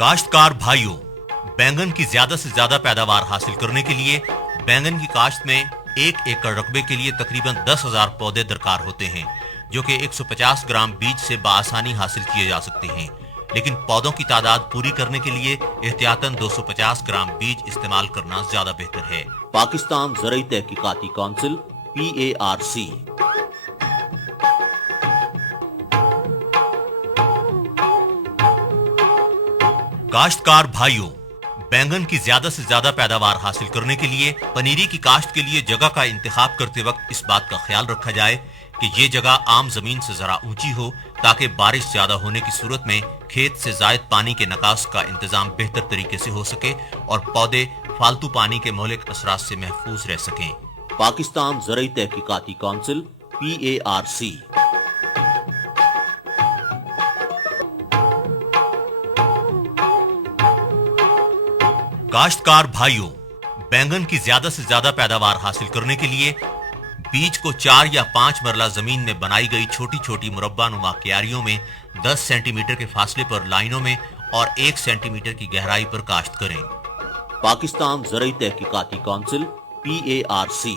काश्तकार भाइयों, बैंगन की ज्यादा से ज्यादा पैदावार हासिल करने के लिए बैंगन की काश्त में 1 एकड़ रकबे के लिए तकरीबन 10,000 पौधे दरकार होते हैं, जो कि 150 ग्राम बीज से बआसानी हासिल किए जा सकते हैं। लेकिन पौधों की तादाद पूरी करने के लिए एहतियातन 250 ग्राम बीज इस्तेमाल करना ज्यादा बेहतर है। पाकिस्तान ज़रई तहकीकाती काउंसिल PARC। काश्तकार भाइयों, बैंगन की ज्यादा से ज्यादा पैदावार हासिल करने के लिए पनीरी की काश्त के लिए जगह का इंतखाब करते वक्त इस बात का ख्याल रखा जाए कि ये जगह आम जमीन से जरा ऊंची हो, ताकि बारिश ज्यादा होने की सूरत में खेत से जायद पानी के निकास का इंतजाम बेहतर तरीके से हो सके और पौधे फालतू पानी के मौलिक असरात से महफूज रह सकें। पाकिस्तान ज़रई तहकीकाती काउंसिल PARC। काश्तकार भाइयों, बैंगन की ज्यादा से ज्यादा पैदावार हासिल करने के लिए बीज को 4 या 5 मरला जमीन में बनाई गई छोटी छोटी मुरब्बा नुमा क्यारियों में 10 सेंटीमीटर के फासले पर लाइनों में और 1 सेंटीमीटर की गहराई पर काश्त करें। पाकिस्तान ज़रई तहकीकाती काउंसिल PARC।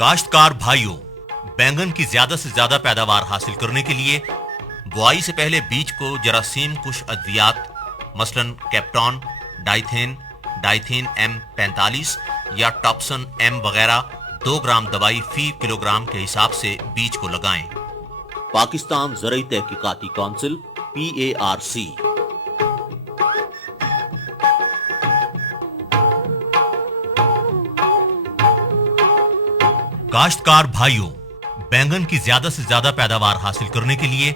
काश्तकार भाइयों, बैंगन की ज्यादा से ज्यादा पैदावार हासिल करने के लिए बुआई से पहले बीज को जरासीम कुश अद्वियात मसलन कैप्टॉन, डाइथेन, डाइथेन M45 या टॉप्सन M वगैरह 2 ग्राम दवाई फी किलोग्राम के हिसाब से बीज को लगाएं। पाकिस्तान ज़रई तहकीकाती काउंसिल PARC। काश्तकार भाइयों, बैंगन की ज्यादा से ज्यादा पैदावार हासिल करने के लिए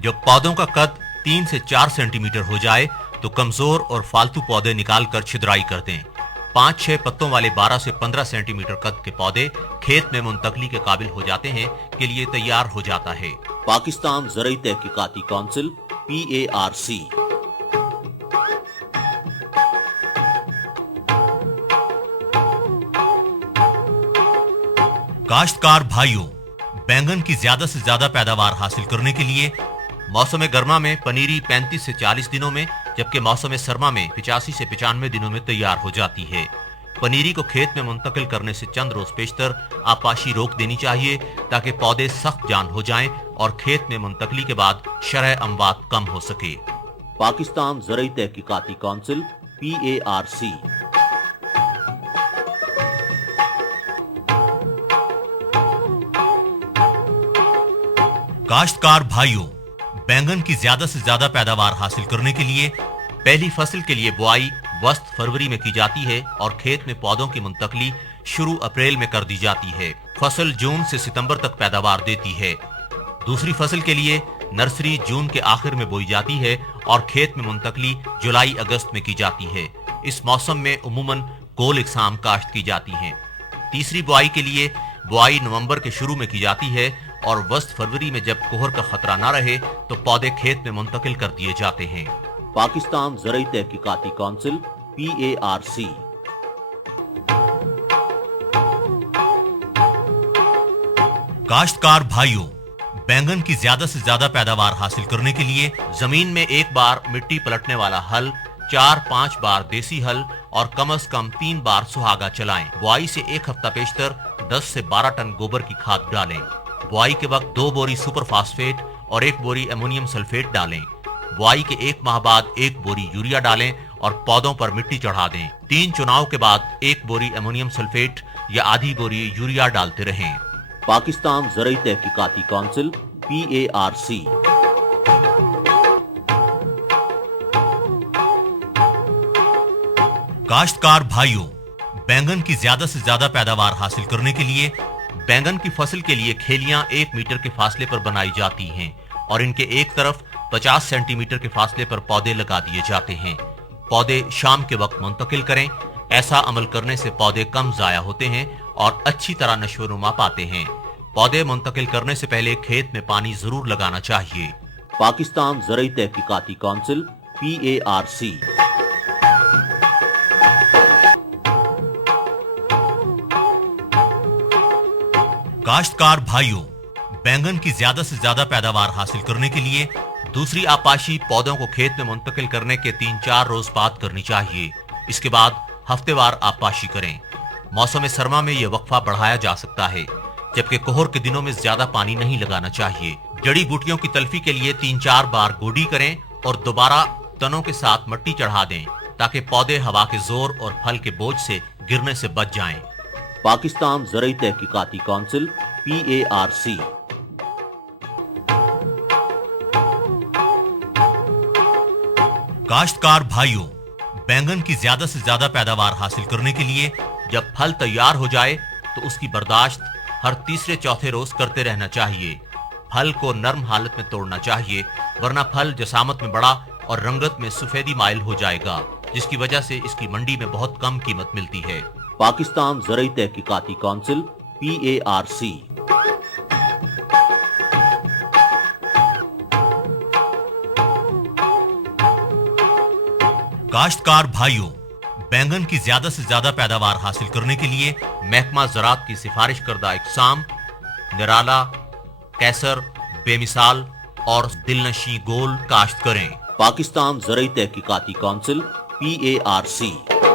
जब पौधों का कद 3 से 4 सेंटीमीटर हो जाए तो कमजोर और फालतू पौधे निकालकर छिद्राई कर दें। 5-6 पत्तों वाले 12 से 15 सेंटीमीटर कद के पौधे खेत में मुंतकली के काबिल हो जाते हैं के लिए तैयार हो जाता है। पाकिस्तान ज़रई तहकीकाती काउंसिल PARC। काश्तकार भाइयों, बैंगन की ज्यादा से ज्यादा पैदावार हासिल करने के लिए मौसम गर्मा में पनीरी 35 से 40 दिनों में, जबकि मौसम सरमा में 85 से 95 दिनों में तैयार हो जाती है। पनीरी को खेत में मुंतकिल करने से चंद रोज पेशतर आपाशी रोक देनी चाहिए, ताकि पौधे सख्त जान हो जाएं और खेत में मुंतकली के बाद शरह अमवात कम हो सके। पाकिस्तान ज़रई तहकीकाती काउंसिल PARC। काश्तकार भाइयों, बैंगन की ज्यादा से ज्यादा पैदावार हासिल करने के लिए पहली फसल के लिए बुआई वस्त फरवरी में की जाती है और खेत में पौधों की मुंतकली शुरू अप्रैल में कर दी जाती है। फसल जून से सितंबर तक पैदावार देती है। दूसरी फसल के लिए नर्सरी जून के आखिर में बोई जाती है और खेत में मुंतकली जुलाई अगस्त में की जाती है। इस मौसम में उमूमन गोल इकसाम काश्त की जाती है। तीसरी बुआई के लिए बुआई नवंबर के शुरू में की जाती है और वस्त फरवरी में जब कोहर का खतरा न रहे तो पौधे खेत में मुंतकिल कर दिए जाते हैं। पाकिस्तान ज़रई तहकीकाती काउंसिल PARC। काश्तकार भाइयों, बैंगन की ज्यादा से ज्यादा पैदावार हासिल करने के लिए जमीन में 1 बार मिट्टी पलटने वाला हल, 4-5 बार देसी हल और कम से कम 3 बार सुहागा चलाएं। बुआई से 1 हफ्ता पेशतर 10 से 12 टन गोबर की खाद डालें। बुआई के वक्त 2 बोरी सुपर फास्फेट और 1 बोरी अमोनियम सल्फेट डालें। बुआई के 1 माह बाद 1 बोरी यूरिया डालें और पौधों पर मिट्टी चढ़ा दें। 3 चुनाव के बाद 1 बोरी अमोनियम सल्फेट या आधी बोरी यूरिया डालते रहें। पाकिस्तान ज़रई तहकीकाती काउंसिल PARC। काश्तकार भाइयों, बैंगन की ज्यादा से ज्यादा पैदावार हासिल करने के लिए बैंगन की फसल के लिए खेलियां 1 मीटर के फासले पर बनाई जाती हैं और इनके एक तरफ 50 सेंटीमीटर के फासले पर पौधे लगा दिए जाते हैं। पौधे शाम के वक्त मुंतकिल करें। ऐसा अमल करने से पौधे कम जाया होते हैं और अच्छी तरह नशोनुमा पाते हैं। पौधे मुंतकिल करने से पहले खेत में पानी जरूर लगाना चाहिए। पाकिस्तान ज़रई तहकीकाती काउंसिल PARC। काश्तकार भाइयों, बैंगन की ज्यादा से ज्यादा पैदावार हासिल करने के लिए दूसरी आपाशी पौधों को खेत में मुंतकिल करने के 3-4 रोज बाद करनी चाहिए। इसके बाद हफ्तेवार आपाशी करें। मौसम सरमा में यह वक्फा बढ़ाया जा सकता है, जबकि कोहर के दिनों में ज्यादा पानी नहीं लगाना चाहिए। जड़ी बूटियों की तल्फी के लिए 3-4 बार गोडी करें और दोबारा तनों के साथ मिट्टी चढ़ा दें, ताकि पौधे हवा के जोर और फल के बोझ से गिरने से बच जाएं। पाकिस्तान ज़राई तहकीकाती काउंसिल PARC। काश्तकार भाइयों, बैंगन की ज्यादा से ज्यादा पैदावार हासिल करने के लिए जब फल तैयार हो जाए तो उसकी बर्दाश्त हर तीसरे चौथे रोज करते रहना चाहिए। फल को नरम हालत में तोड़ना चाहिए, वरना फल जसामत में बड़ा और रंगत में सफेदी माइल हो जाएगा, जिसकी वजह से इसकी मंडी में बहुत कम कीमत मिलती है। पाकिस्तान ज़राई तहकीकाती काउंसिल PARC। काश्तकार भाइयों, बैंगन की ज्यादा से ज्यादा पैदावार हासिल करने के लिए महकमा ज़राअत की सिफारिश करदा इकसाम निराला, कैसर, बेमिसाल और दिलनशी गोल काश्त करें। पाकिस्तान ज़राई तहकीकाती काउंसिल PARC।